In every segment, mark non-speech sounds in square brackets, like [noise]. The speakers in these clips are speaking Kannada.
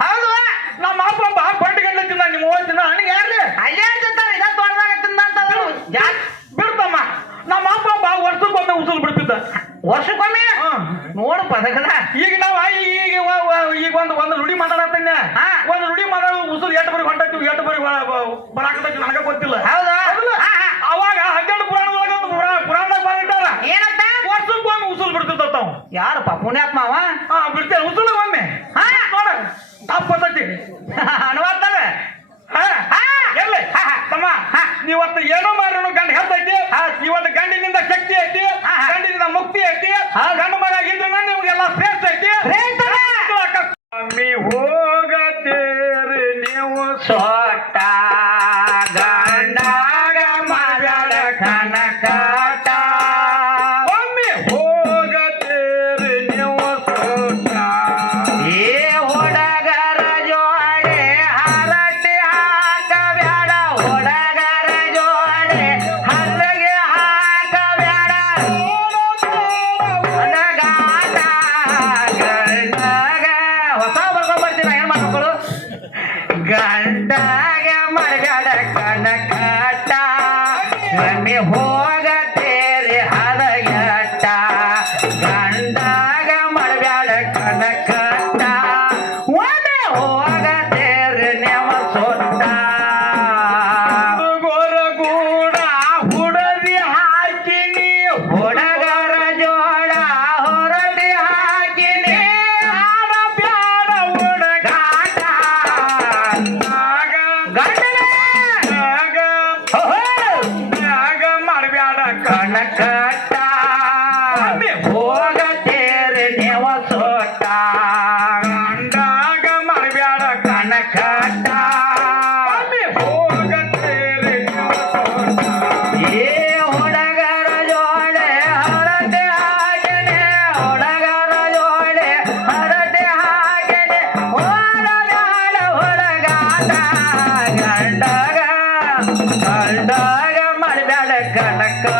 ಹೌದು? ನಮ್ಮ ಅಪ್ಪ ಬಾ ಕೊಂಡಿ ಗಂಟೆ ತಿಂದ ನಿಮ್ಮ ಓದ್ ತಿಂದ ನನಗೆ ಯಾರ್ಲಿ ಅಲ್ಲೇ ಅಂತಿರ್ತಾರೆ ಇದ ತೋಟದಾಗ ತಿಂದಂತಂದ್ರು ಜಾಸ್ತಿ ಬಿಡ್ತಮ್ಮ. ನಮ್ಮ ಅಪ್ಪ ಬಾ ವರ್ಷಕ್ಕೊಮ್ಮೆ ಉಸುಲ್ ಬಿಡ್ತಿದ್ದ. ವರ್ಷಕ್ಕೊಮ್ಮೆ. ನೋಡು ಪದಕದ ಈಗ ನಾವು ಈಗ ಈಗ ಒಂದು ಒಂದು ನುಡಿ ಮಾತಾಡತ್ತೇನೆ ಹಾ. ಒಂದು ನುಡಿ ಮಾತಾಡೋ ಉಸುಲ್ ಎಷ್ಟು ಬರಿ ಹೊಂಟೈತಿ ಎಷ್ಟು ಬರಿ ಬರಾಕತ್ತೈತಿ ನನಗೆ ಗೊತ್ತಿಲ್ಲ. ಹೌದಾ. ಅವಾಗ ಹನ್ನೆರಡು ಪುರಾಣ ಪುರಾಣದಾಗ ಬಂದಿಟ್ಟಾರ ಏನಂತ? ವರ್ಷಕ್ಕೊಮ್ಮೆ ಉಸುಲ್ ಬಿಡ್ತಿದ್ದ ತಾವು ಯಾರಪ್ಪ ಪುಣ್ಯಾತ್ಮ ಅವ? ಬಿಡ್ತೇನೆ ಉಸುಲ್ ಒಮ್ಮೆ. ಹಾ. ನೋಡ ತಪ್ಪ ಬರ್ತೈತಿ [laughs] ಅನ್ವಾರ್ತದ ಹಾ ಹಾ. ಎಲ್ಲಿ ಹಾ. ತಮ್ಮ ಹಾ. ನೀವತ್ತು ಏನೋ ಮಾಡೋಣ ಗಂಡ ಹೇಳ್ತೈತಿ. ಇವತ್ತು ಗಂಡಿನಿಂದ ಶಕ್ತಿ ಐತಿ. ಗಂಡಿನಿಂದ ಮುಕ್ತಿ ಐತಿ ಗಂಡ ಮಗ கணக்காட்ட கணக்கா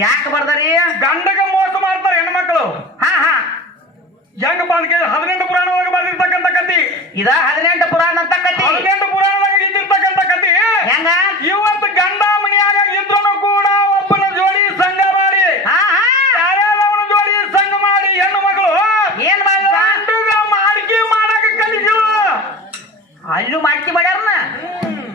ಯಾಕೆ ಬರ್ದಾರಿ? ಗಂಡಗ ಮೋಸ ಮಾಡ್ತಾರೆ ಹೆಣ್ಮಕ್ಳು. ಹಾ ಹಾ. ಹೆಂಗ ಬಾಳಿಕೆ ಹದಿನೆಂಟು ಪುರಾಣ ಒಳಗೆ ಬಂದಿರ್ತಕ್ಕಂಥ ಕತಿ ಇದ ಹದಿನೆಂಟು ಪುರಾಣ ಅಂತ ಕತಿ ಹದಿನೆಂಟು ಪುರಾಣದಾಗ ಇದ್ದಿರ್ತಕ್ಕಂಥ ಕತಿ ಹೆಂಗ? ಇವತ್ತು ಗಂಡ ಮನೆಯಾಗ ಇದ್ರು ಕೂಡ ಒಬ್ಬನ ಜೋಡಿ ಸಂಘ ಮಾಡಿ. ಯಾರ್ಯಾರವನ ಜೋಡಿ ಸಂಘ ಮಾಡಿ ಹೆಣ್ಣು ಮಗಳು ಏನ್ ಮಾಡಿದ್ರ? ಗಂಡಗ ಮಾಡಿಕೆ ಮಾಡಕ ಕಲಿಸಿದ್ರು. ಅಲ್ಲೂ ಮಾಡ್ತಿ ಮಾಡ್ಯಾರನ?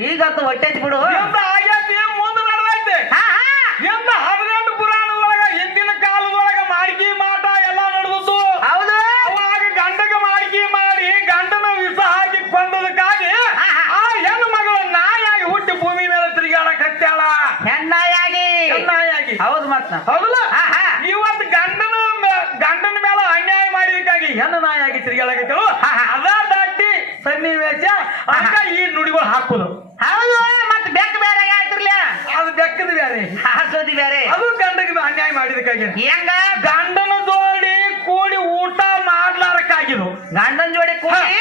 ಈಗಂತೂ ಹೊಟ್ಟೆ ಬಿಡು ಎಂತ ಆಗೈತಿ ಮುಂದೆ ನಡೆದೈತಿ ಹಾ ಹಾ ಎಂತ ಹದಿನೆಂಟು ಪುರಾಣದೊಳಗ ಹಿಂದಿನ ಕಾಲದೊಳಗ ಮಾಡಿಕೆ ಮಾಟ ಎಲ್ಲ ನಡೆದದ್ದು ಹೌದು ಅವಾಗ ಗಂಡಗ ಮಾಡಿಕೆ ಮಾಡಿ ಗಂಡನ ವಿಷ ಹಾಕಿ ಕೊಂದದಕ್ಕಾಗಿ ಆ ಹೆಣ್ಣು ಮಗಳು ನಾಯಾಗಿ ಹುಟ್ಟಿ ಭೂಮಿ ಮೇಲೆ ತಿರುಗಾಡಕ್ ಹತ್ತಾಳ ಹೆಣ್ಣಾಯಾಗಿ ಹೆಣ್ಣಾಯಾಗಿ ಹೌದು ಮತ್ತ ಹೌದಲ್ಲ? ಇವತ್ತು ಗಂಡನ ಗಂಡನ ಮೇಲೆ ಅನ್ಯಾಯ ಮಾಡಿದಕ್ಕಾಗಿ ಹೆಣ್ಣು ನಾಯಾಗಿ ಹಾ. ಅದ ದಾಟಿ ಸನ್ನಿವೇಶ ಸಸ್ಯ ಈ ನುಡಿಗಳು ಹಾಕುದು. ಹೌದು ಮತ್ತೆ ಬೆಕ್ಕ ಬೇರೆ ಆಯ್ತಿರ್ಲಿ ಅದು ಬೆಕ್ಕದ ಬೇರೆ ಹಾಸೋದಿ ಬೇರೆ ಅದು ಗಂಡಗೆ ಅನ್ಯಾಯ ಮಾಡಿದಕ್ಕಾಗಿ. ಹೆಂಗ? ಗಂಡನ ಜೋಡಿ ಕೂಡಿ ಊಟ ಮಾಡ್ಲಾರಕ್ಕಾಗಿದು ಗಂಡನ ಜೋಡಿ ಕೂಡಿ?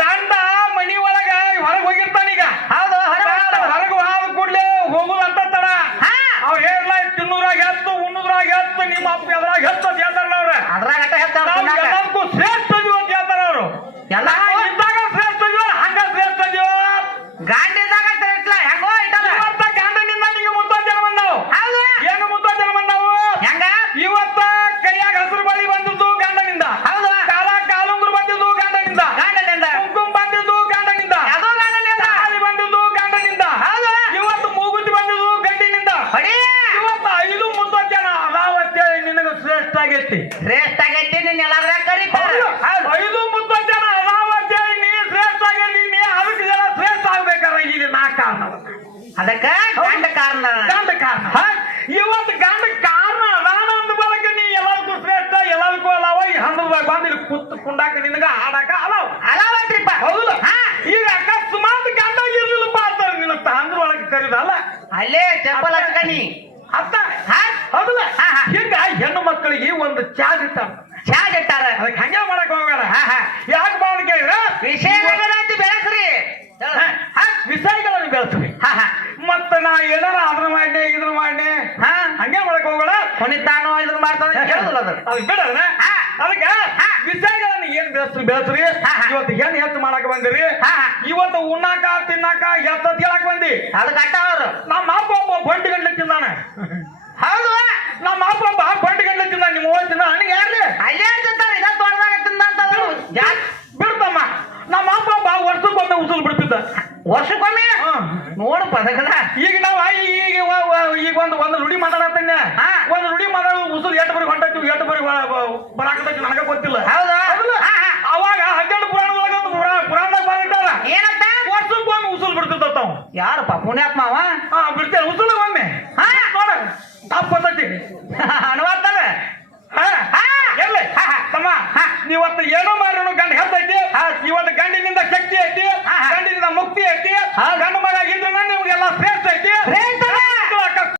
ಗಂಡ ಮನಿ ಒಳಗ ಹೊರಗೆ ಹೋಗಿರ್ತಾನೀಗ. ಹೌದು. ಹೆತ್ತು ನಿಮ್ಮ ಅಪ್ಪ ಎದ್ರಾಗ ಹೆತ್ತು ಅಂತ ಹೇಳ್ತಾರಲ್ಲ ಅವ್ರ ಅದ್ರಾಗ ಅಟ್ಟ ಹೇಳ್ತಾರ ನಾವು ಎಲ್ಲದಕ್ಕೂ ಶ್ರೇಷ್ಠ ಜೀವ ಅಂತ ಹೇಳ್ತಾರ ಅವರು ಎಲ್ಲ ಇದ್ದಾಗ ಶ್ರೇಷ್ಠ ಜೀವ ಹಂಗ ಶ್ರೇಷ್ಠ ಜೀವ ಗಾಂಡಿದಾಗ ಇಟ್ಲ ಹೆಂಗೋ ಇಟ್ಟಲ್ಲ ಇವತ್ತ ಗಂಡನಿಂದ ನಿಮಗೆ ಮುತ್ತಜ್ಜನ ಬಂದವು ಹೌದು ಏನು ಮುತ್ತಜ್ಜನ ಬಂದವು ಹೆಂಗ ಇವತ್ತ ಕೈಯಾಗ ಹಸಿರು ಬಳಿ ಬಂದಿದ್ದು ಗಂಡನಿಂದ ಹೌದು ಕಾಲ ಕಾಲುಂಗುರು ಬಂದಿದ್ದು ಗಂಡನಿಂದ ಗಂಡನಿಂದ ಕುಂಕುಮ ಬಂದಿದ್ದು ಗಂಡನಿಂದ ಅದು ಗಂಡನಿಂದ ತಾಳಿ ಬಂದಿದ್ದು ಗಂಡನಿಂದ ಹೌದು ಇವತ್ತು ಮೂಗುತಿ ಬಂದಿದ್ದು ಗಂಡಿನಿಂದ ಹೊಡಿ ಇವತ್ತು ಐದು ಮುತ್ತಜ್ಜನ ಅದಾವತ್ತೇಳಿ ನಿನಗೆ ಶ್ರೇಷ್ಠ ಆಗೈತಿ ಶ್ರೇಷ್ಠ ಆಗೈತಿ ನೀನ್ ಎಲ್ಲಾದ್ರಾಗ ಕರೀತಾರ ಹೌದು. ಐದು ಮುತ್ತಜ್ಜನ ಅದಾವತ್ತೇಳಿ ನೀ ಶ್ರೇಷ್ಠ ಆಗೈತಿ ನೀ ಅದಕ್ಕೆ ಜನ ಶ್ರೇಷ್ಠ ಆಗ್ಬೇಕಾರ ಈಗ ನಾ ಕಾರಣ ಅದಕ್ಕ ಗಂಡ ಕಾರಣ. ಗಂಡ ಕಾರಣ? ಇವತ್ತು ಗಂಡ ಕಾರಣ ಅದಾನ ಅಂದ ಬಳಕ ನೀ ಎಲ್ಲದಕ್ಕೂ ಶ್ರೇಷ್ಠ ಎಲ್ಲದಕ್ಕೂ ಅಲಾವ ಈ ಹಂದ್ರದಾಗ ಬಂದು ಇಲ್ಲಿ ಕುತ್ತು ಕುಂಡಾಕ ನಿನಗ ಹಾಡಾಕ ಅಲಾವ ಅಲಾವತ್ರಿಪ್ಪ ಹೌದು. ಈಗ ಅಕಸ್ಮಾತ್ ಗಂಡ ಇರ್ಲಿಲ್ಲಪ್ಪ ಅಂತ ನಿನ್ನ ಹಂದ್ರ ಒಳಗೆ ಕರೀದಲ್ಲ ಅಲ್ಲೇ? ಚಪ್ಪಲ್ ನೀ ಅತ್ತ. ಹೌದು ಹೌದಲ್ಲ. ಹಿಂಗ ಹೆಣ್ಣು ಮಕ್ಕಳಿಗೆ ಒಂದು ಚಾರ್ಜ್ ಇಟ್ಟಾರ ಚಾರ್ಜ್ ಇಟ್ಟಾರ ಅದಕ್ಕೆ ಹಂಗೆ ಮಾಡಕ್ ಹೋಗಬೇಡ ಹಾ, ಹಾ. ಯಾಕೆ ಬಾಳ ಕೇಳಿದ್ರ ವಿಷಯ ಏನಾಯ್ತು ಬೆಳೆಸ್ರಿ ಹಾ, ವಿಷಯಗಳನ್ನು ಬೆಳೆಸ್ರಿ ಹಾ ಹಾ ಮತ್ತ ನಾ ಏನಾರ ಅದ್ರ ಮಾಡ್ನೆ ಇದ್ರ ಮಾಡ್ನೆ ಹಾ ಹಂಗೆ ಮಾಡಕ್ ಕೊನಿತಾನು ಇದನ್ನ ಮಾಡ್ತಾನೆ ಕೇಳುದಿಲ್ಲ ಅದು ಅದು ಹಾ. ಅದಕ್ಕೆ. ವಿಷಯಗಳನ್ನ ಏನ್ ಬೆಳೆಸ್ರಿ ಬೆಳೆಸ್ರಿ. ಇವತ್ತು ಹೆಣ್ ಹೆಚ್ಚು ಮಾಡಕ್ ಬಂದಿರಿ. ಇವತ್ತು ಉಣ್ಣಾಕ ತಿನ್ನಾಕ ಎತ್ತ ಹೇಳಕ್ ಬಂದಿ? ಅದಕ್ಕೆ ಅಟ್ಟ ಅವರು. ನಮ್ಮ ಅಪ್ಪ ಒಬ್ಬ ಬಂಡಿ ಗಂಟ್ಲೆ ತಿಂದಾನ. ಹೌದು. ನಮ್ಮ ಅಪ್ಪ ಒಬ್ಬ ಬಂಡಿ ಗಂಟ್ಲೆ ತಿಂದ ನಿಮ್ಮ ಓದ್ ತಿಂದ ನನಗೆ ಯಾರ್ಲಿ ಅಲ್ಲೇ ತಿಂತಾರ ಇದ ತೋಟದಾಗ ತಿಂದಂತವ್ರು ಜಾಸ್ತಿ ಬಿಡ್ತಮ್ಮ ನಮ್ಮ ಅಪ್ಪ ಒಬ್ಬ ವರ್ಷಕ್ಕೊಮ್ಮೆ ಉಸುಲ್ ಬಿಡ್ತಿದ್ದ ವರ್ಷಕ್ಕೊಮ್ಮೆ ಹಾ. ನೋಡು ಪದಕದ ಈಗ ನಾವ್ ಈಗ ವ- ವ- ಈಗ ಒಂದು ಒಂದು ನುಡಿ ಮಾತಾಡತ್ತೇನೆ ಹಾ. ಒಂದು ನುಡಿ ಮಾತಾಡೋ ಉಸುಲ್ ಎಷ್ಟು ಬರಿ ಹೊಂಟೈತಿ ಎಷ್ಟು ಬರಿ ಬರಾಕತ್ತೈತಿ ನನಗ ಗೊತ್ತಿಲ್ಲ. ಹೌದಾ. ಅವಾಗ ಹನ್ನೆರಡು ಪುರಾಣದೊಳಗ ಪುರಾಣದಾಗ ಬಂದಿಟ್ಟಾರ ಏನಂತ? ವರ್ಷಕ್ಕೊಮ್ಮೆ ಉಸುಲ್ ಬಿಡ್ತಿದ್ದ ಅವ ಯಾರಪ್ಪ ಪುಣ್ಯಾತ್ಮ ಅವ